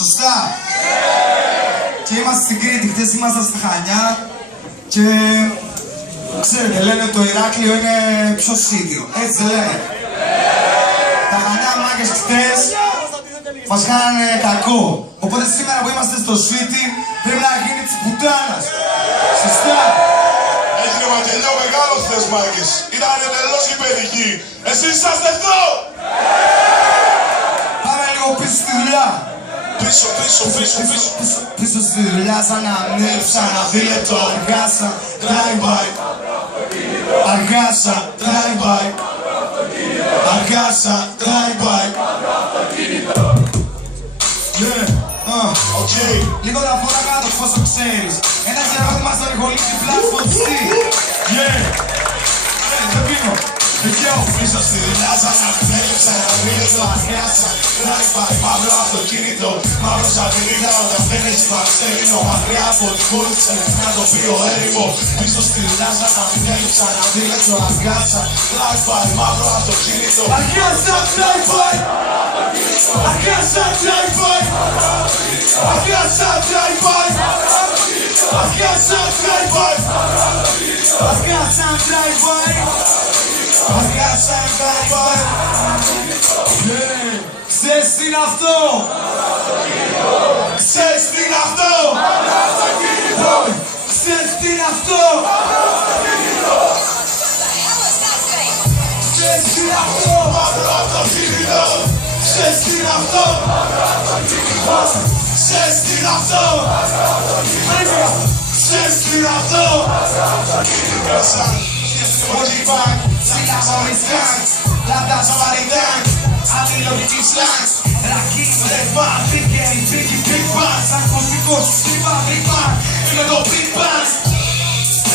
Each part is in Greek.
Σωστά. Και είμαστε στην Κρήτη, χτες ήμασταν στα Χανιά και ξέρετε, λένε το Ηράκλειο είναι πιο σίδιο, έτσι δεν λένε. Τα Χανιά μάγκες χτες μας κάνανε κακό. Οπότε σήμερα που είμαστε στο σπίτι πρέπει να γίνει της πουτάνας. Σωστά. Έγινε μακελιό μεγάλο χθες μάγκες. Ήταν εντελώς υπερική. Εσείς είσαστε εδώ! Πάμε λίγο πίσω στη δουλειά. Πίσω στη δουλειά σαν να ανέλψα να δίλεπτο. Αργάσα, drive-by. Αργάσα, drive-by. Αργάσα, drive-by. Λίγο τα φορά κάτω πόσο ξέρεις. Ένα ερώτημα στο ρηγολίτη φλάς φωτιστή. Δεν πίνω. Πίσω στη δουλειά σαν να θέλεψα να βρήλεψα. Αργάσα, drive-by. Μαύρο αυτοκίνητο, μαύρο σαβηρίδα. Όταν φαίνεσαι παρσέλινο μακριά από την πόλη να το πει ο έρημο. Πίσω στη δουλειά σαν να θέλεψα να βρήλεψα. Αργάσα, drive-by. Μαύρο αυτοκίνητο. Αργάσα, drive-by. Αργάσα, drive-by. Αργάσα, drive-by. Αργάσα, drive-by. Αργάσα, drive-by. Αργάσα, drive-by. Ξέρεις τι είναι αυτό? Ξέρεις τι είναι αυτό? Ξέρεις τι είναι αυτό? Ξέρεις τι είναι αυτό? Μαύρο αυτοκίνητο. Ξέρεις τι είναι αυτό? Ξέρεις τι είναι αυτό? Ξέρεις τι είναι αυτό? Spotify, σιγά χωριστάς, λαμπτά σοβαριτάς, αντιλογική σλάς, ρακί, ρεφά, πίκεν, πίκη, big bass, ακουστικό σου στύπα, big bang, είναι το big bang.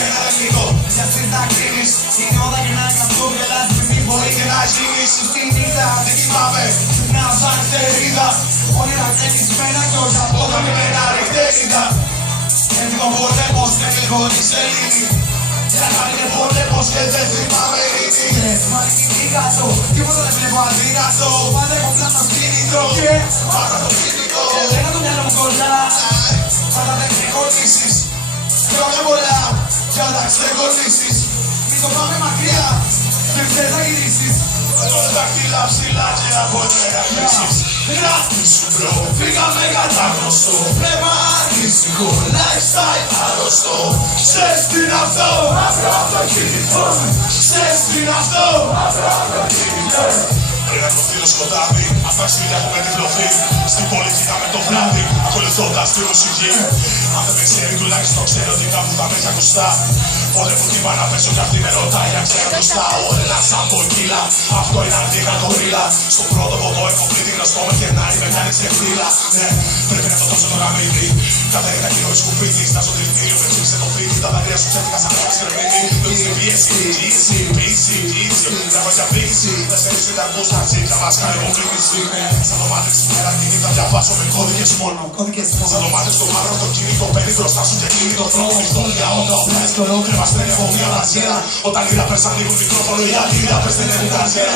Ένα τεχνικό, για αυτής να κρίνεις, είναι όταν γυρνάς να το γελάς, μη μπορεί και να γίνεις, στη νύχτα, δεν κοιμάμαι, ξυπνάω σαν θερίδα, όνειρα κλεισμένα κι όχι από τα μηνένα ρηχτέριδα. Έντυπο πολέμος, δεν έχω τη σελήνη. Σαν να είναι πόλεμος και δεν θυμάμαι ειρήνη. Μα κυνηγάζω, τίποτα δεν βλέπω αδύνατο. Πάντα έχω πλάνο κίνητρο και πάντα το κίνητο. Λέγα το μυαλό μου κολλά, πάντα δεν έχω λύσεις. Χρόνια πολλά, κι όταν ξεγονίσεις. Μη το πάμε μακριά, δεν ξέρεις να γυρίσεις. Όλα τα κύλα ψηλά και από νέα κλείσεις. Γράφει σου μπρο, φύγαμε κατά γνωστό. Πνεύμα αντίστοιχο, lifestyle αρρωστό. Ξέρεις τι είναι αυτό? Μαύρο αυτοκίνητο. Ξέρεις τι είναι αυτό? Μαύρο αυτοκίνητο. Πριν από στείλω σκοτάδι, αυτά ξύλια έχουμε τυφλωθεί. Στην πόλη κοιτάμε το βράδυ, ακολουθώντας τη μουσική. Αν δεν με ξέρει τουλάχιστον ξέρω ότι κάπου θα με ακουστά. Πολέμου τύπα να πέσω κι αυτή με ρωτάει αν ξέρω μπροστά. Ο ένας από κύλα, αυτό είναι αντίχα το ρίλα. Στο πρώτο ποτό έχω πλήτη γνωστό με κερνάει με κάνει σε φύλλα. Ναι, πρέπει να το δώσω το γαμίδι. Κάθε ένα κοινό σκουπίδι, στάζω δηλητήριο, με ψήξε το φίδι. Τα δάκρυα σου ψεύτικα σαν ένα ξερεμίδι. Το είχε πιέσει, easy, easy, easy. Γράφω για πίξη, δεν σε ρίξει τα κούστα, τσίκα μας κάνει αποκλήτηση. Σαν το μάτι στην πέρα τη νύχτα διαβάζω με κώδικες μόνο. Σαν το μάτι στο μαύρο το κινητό, παίρνει μπροστά σου και κλείνει το τρόπο. Πιστόλια όντω, κρεμαστέ έχω μια μαζέρα. Όταν ήρα πες ανοίγουν μικρόφωνο, οι άλλοι ήρα πες δεν έχουν καριέρα.